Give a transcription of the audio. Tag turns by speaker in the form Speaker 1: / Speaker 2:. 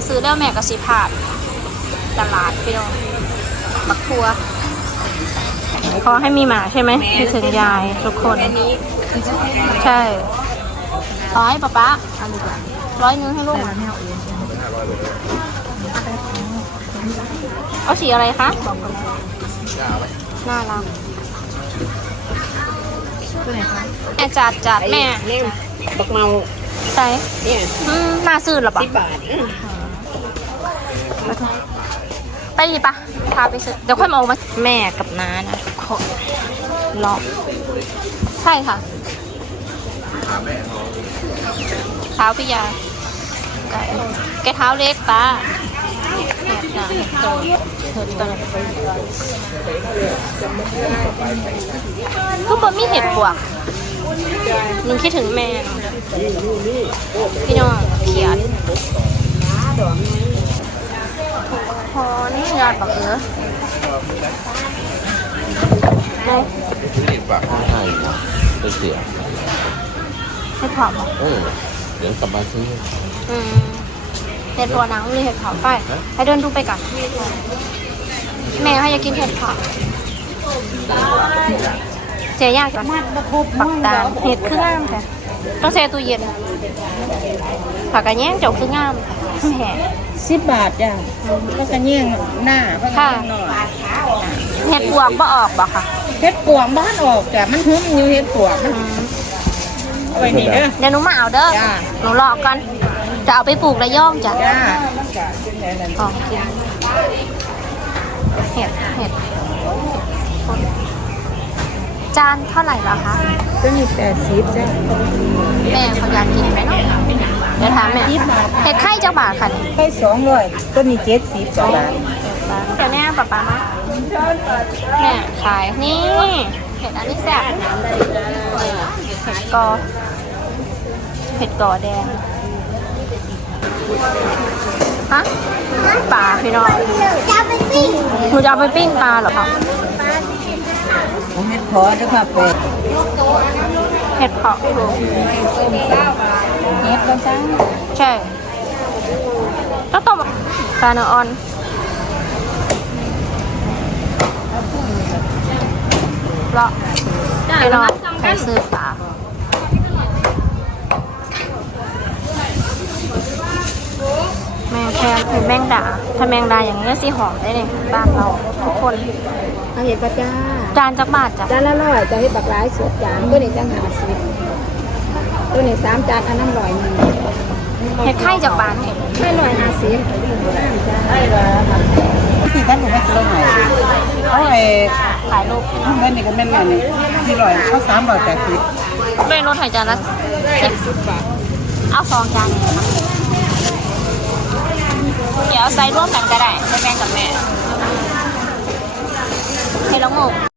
Speaker 1: ซื้อแล้วแม่ก็สิพาดตลาดพี่น้องบักทัวขอให้มีหมาใช่ไหมคิดถึงยายทุกคนใช่ร้อยป๊า100ให้ลูกเอาสีอะไรคะน่ารักแม่จัดแม่
Speaker 2: บักเมา
Speaker 1: ใช่น่าซื้อหรอปะ
Speaker 2: 10 บาท
Speaker 1: ไปดิปะพาไปซื้อเดี๋ยวค่อยมาเอามาแม่กับน้านะทุกคนรอใช่ค่ะเท้าพี่ยาแกเท้าเล็กป้าทุกคนมีเห็ดปวกนึงคิดถึงแม่พี่น้องเขียนพอนี่ยอดบักไหน
Speaker 3: นี่ปากใช่ไปเสีย
Speaker 1: ให้ผอม
Speaker 3: เดี๋ยวกลับมาซื้อ
Speaker 1: เห็ดตัวหนังหรือเห็ดเผาไปให้เดินดูไปก่อนแม่เขาอยากกินเห็ดเผาเจ๊ยากจังปักตาเห็ดคืองามค่ะต้องเซตู้เย็นผักกระแยงเจ้าคืองามแหม
Speaker 2: 10 บาทจ้ะแล้วก็แย่งหน้าค่ะ
Speaker 1: เห็ดปวกบ่ออกบ่ค่ะ
Speaker 2: เห็ดปวกบ้านออกแต่มันหึมอยู่เห็ดปวกเอาไปนี่เด้อ
Speaker 1: เดี๋ยวหนูมาเอาเด้อหนูรอกันจะเอาไปปลูกระย่องจ้ะของกินเห็ดจานเท่าไหร่แล้วคะ
Speaker 2: ตัวนี้80จ้ะ
Speaker 1: แม่เขาอยากกินไหมเนาะเดี๋ยวถามแม่เห็ดไข่เจ้าบาทค่ะ
Speaker 2: ไข่200ตัวนี้70บาท
Speaker 1: เดี๋ยวแม่ป๊ามาแม่ขายนี่เห็ดอันนี้แซ่บเห็ดกอแดงฮะปลาพี่น้องหนูจะเอาไปปิ้งปลาเหรอคะ
Speaker 2: เห็ดเพาะด้วยค่ะเป็ด
Speaker 1: เห็ดเพาะ
Speaker 2: เห็ดกันจ้า
Speaker 1: ใช่ต้องต้มปลาเนื้ออ่อนเลาะพี่น้องใครซื้อปลาแมงแคงคือแมงดาถ้าแมงดาอย่างนี้สิหอมได้เลยบ้านเราทุกคน
Speaker 2: เอาเห็ดปลาจ้า
Speaker 1: จานจักบาทจ้ะ
Speaker 2: จานละ100จะให้บักร้ายสดจานตัวนี้จะ50ตัวนี้3 จานอันนั้น100
Speaker 1: เห็ดไข่จากบาท
Speaker 2: ไข่150ได้ละที่ท่านผมไม่ซื้อไหนเขา
Speaker 1: ขายรูป
Speaker 2: เงินนี่ก็แม่นนี่400เขา380
Speaker 1: เป็นรถไถจานละ10 บาทเอา2 จานเดี๋ยวใส่ร่วมกันก็ได้ให้แม่กับแม่ให้น้องหมู